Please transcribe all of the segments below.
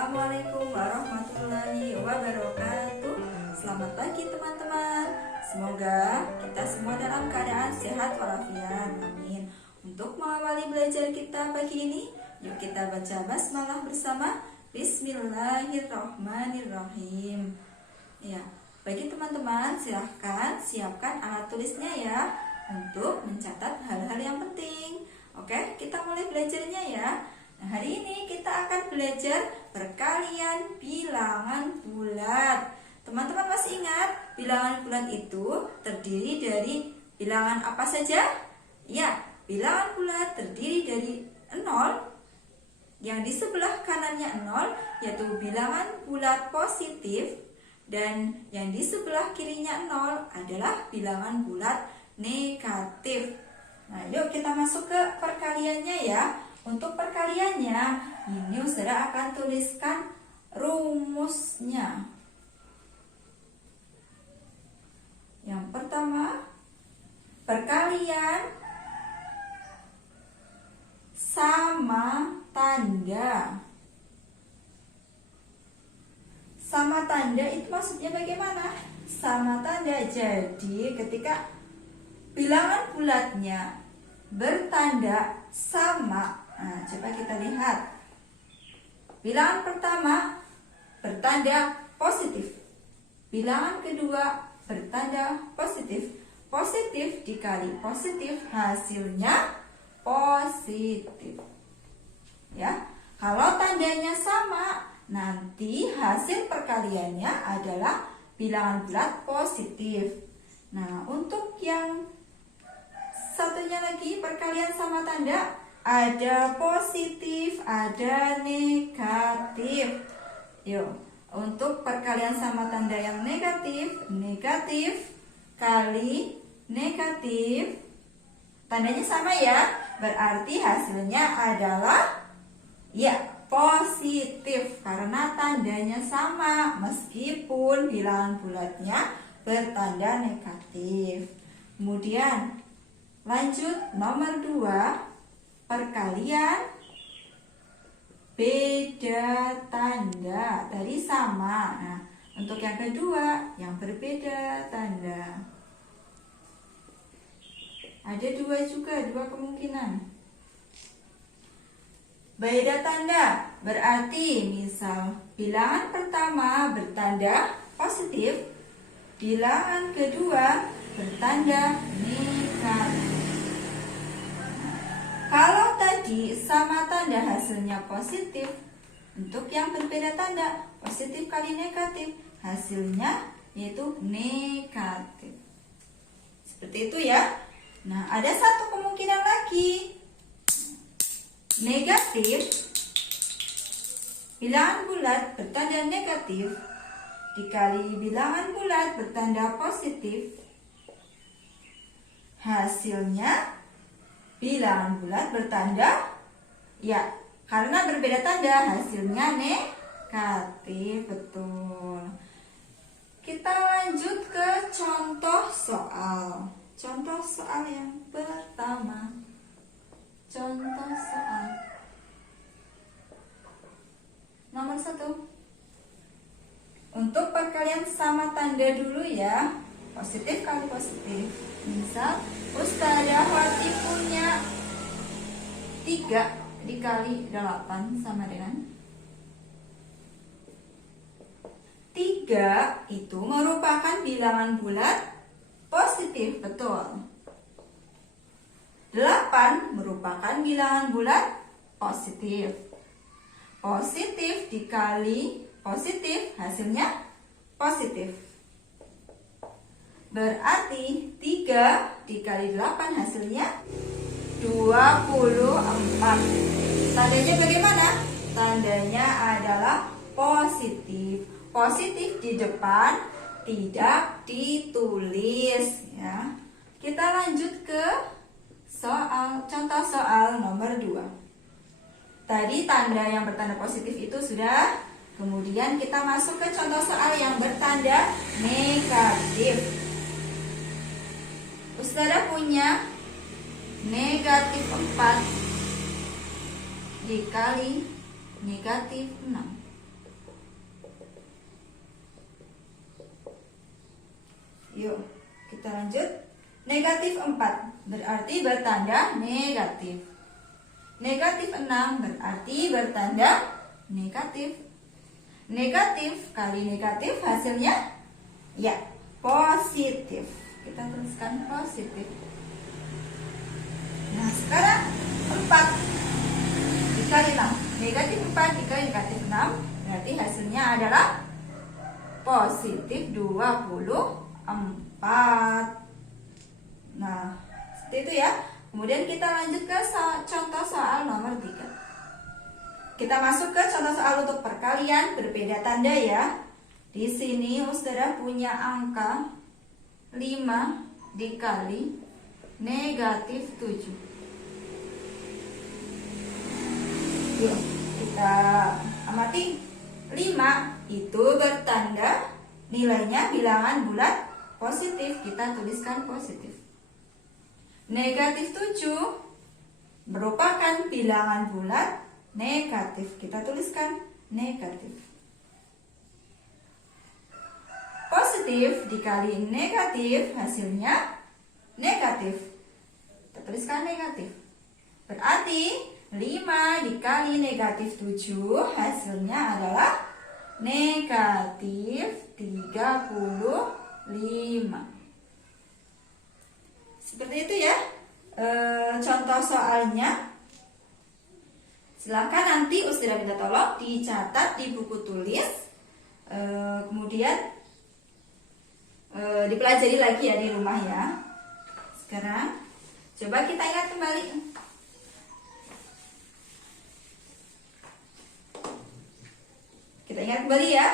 Assalamualaikum warahmatullahi wabarakatuh. Selamat pagi teman-teman. Semoga kita semua dalam keadaan sehat walafiat. Amin. Untuk mengawali belajar kita pagi ini, yuk kita baca basmalah bersama. Bismillahirrahmanirrahim. Ya, bagi teman-teman silahkan siapkan alat tulisnya ya untuk mencatat hal-hal yang penting. Oke, kita mulai belajarnya ya. Nah, hari ini kita akan belajar perkalian bilangan bulat. Teman-teman masih ingat bilangan bulat itu terdiri dari bilangan apa saja? Ya, bilangan bulat terdiri dari 0, yang di sebelah kanannya 0 yaitu bilangan bulat positif, dan yang di sebelah kirinya 0 adalah bilangan bulat negatif. Nah, yuk kita masuk ke perkaliannya ya. Untuk perkaliannya, ini saudara akan tuliskan rumusnya. Yang pertama, perkalian sama tanda. Sama tanda itu maksudnya bagaimana? Sama tanda, jadi ketika bilangan bulatnya bertanda sama. Nah, coba kita lihat. Bilangan pertama bertanda positif. Bilangan kedua bertanda positif. Positif dikali positif hasilnya positif. Ya, kalau tandanya sama, nanti hasil perkaliannya adalah bilangan bulat positif. Nah, untuk yang satunya lagi perkalian sama tanda, ada positif, ada negatif. Yuk, untuk perkalian sama tanda yang negatif, negatif kali negatif, tandanya sama ya, berarti hasilnya adalah ya positif karena tandanya sama meskipun bilangan bulatnya bertanda negatif. Kemudian lanjut nomor 2, perkalian beda tanda dari sama. Nah, untuk yang kedua yang berbeda tanda, ada dua kemungkinan. Beda tanda berarti misal bilangan pertama bertanda positif, bilangan kedua bertanda negatif. Kalau tadi sama tanda hasilnya positif, untuk yang berbeda tanda positif kali negatif hasilnya yaitu negatif. Seperti itu ya. Nah, ada satu kemungkinan lagi. Negatif bilangan bulat bertanda negatif dikali bilangan bulat bertanda positif, hasilnya bilangan bulat bertanda ya, karena berbeda tanda hasilnya negatif. Betul. Kita lanjut ke contoh soal. Contoh soal yang pertama. Contoh soal nomor 1. Untuk perkalian sama tanda dulu ya. Positif kali positif. Misal Ustazah Wati punya 3 dikali 8 sama dengan 3 itu merupakan bilangan bulat positif, betul. 8 merupakan bilangan bulat positif. Positif dikali positif hasilnya positif. Berarti 3 dikali 8 hasilnya 24. Tandanya bagaimana? Tandanya adalah positif. Positif di depan, tidak ditulis ya. Kita lanjut ke contoh soal nomor 2. Tadi tanda yang bertanda positif itu sudah. Kemudian kita masuk ke contoh soal yang bertanda negatif. Ustazah punya negatif 4 dikali negatif 6. Yuk, kita lanjut. Negatif 4 berarti bertanda negatif. Negatif 6 berarti bertanda negatif. Negatif kali negatif hasilnya ya positif. Kita tuliskan positif. Nah, sekarang 4 dikali 6. Negatif 4 dikali negatif 6 berarti hasilnya adalah positif 24. Nah, seperti itu ya. Kemudian kita lanjut ke contoh soal nomor 3. Kita masuk ke contoh soal untuk perkalian berbeda tanda ya. Di sini saudara punya angka 5 dikali negatif 7. Yuk, kita amati. 5 itu bertanda nilainya bilangan bulat positif. Kita tuliskan positif. Negatif 7 merupakan bilangan bulat negatif. Kita tuliskan negatif. Positif dikali negatif hasilnya negatif. Kita tuliskan negatif. Berarti 5 dikali negatif 7 hasilnya adalah negatif 35. Seperti itu ya contoh soalnya. Silakan nanti Ustazah minta tolong dicatat di buku tulis, kemudian dipelajari lagi ya di rumah ya. Sekarang coba kita ingat kembali. Kita ingat kembali ya.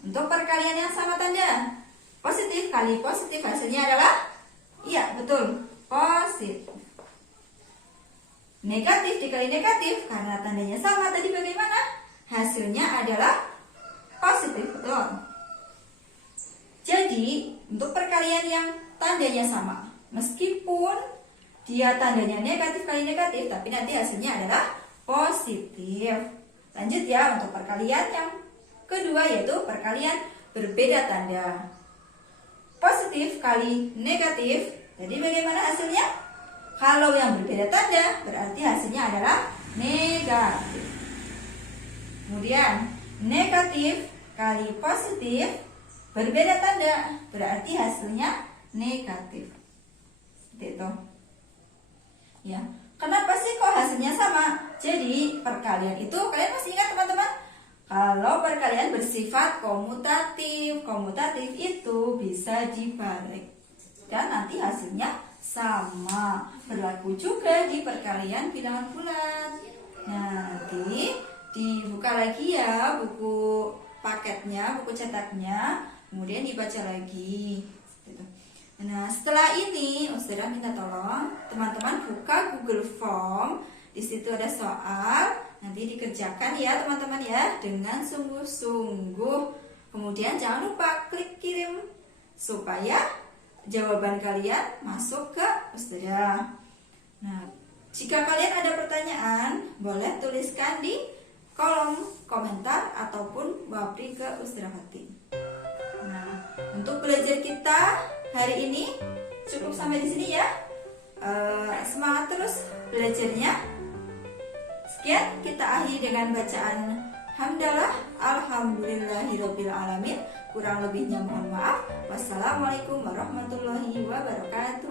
Untuk perkalian yang sama tanda positif kali positif hasilnya adalah iya, betul, positif. Negatif dikali negatif karena tandanya sama tadi bagaimana? Hasilnya adalah positif, betul. Jadi, untuk perkalian yang tandanya sama, meskipun dia tandanya negatif kali negatif, tapi nanti hasilnya adalah positif. Lanjut ya untuk perkalian yang kedua, yaitu perkalian berbeda tanda. Positif kali negatif. Jadi bagaimana hasilnya? Kalau yang berbeda tanda berarti hasilnya adalah negatif. Kemudian negatif kali positif berbeda tanda berarti hasilnya negatif. Seperti itu. Ya. Kenapa sih kok hasilnya sama? Jadi perkalian itu kalian masih ingat teman-teman? Kalau perkalian bersifat komutatif, komutatif itu bisa dibalik dan nanti hasilnya sama. Berlaku juga di perkalian bilangan bulat. Nah, nanti dibuka lagi ya buku paketnya, buku cetaknya, kemudian dibaca lagi. Nah, setelah ini Ustazah minta tolong teman-teman buka Google Form. Di situ ada soal. Nanti dikerjakan ya teman-teman ya dengan sungguh-sungguh. Kemudian jangan lupa klik kirim supaya jawaban kalian masuk ke Ustazah. Nah, jika kalian ada pertanyaan, boleh tuliskan di kolom komentar ataupun wapri ke Ustazah Fatih. Nah, untuk belajar kita hari ini cukup sampai di sini ya. Semangat terus belajarnya. Sekian, kita akhiri dengan bacaan hamdalah, alhamdulillahirabbil alamin. Kurang lebihnya mohon maaf. Wassalamualaikum warahmatullahi wabarakatuh.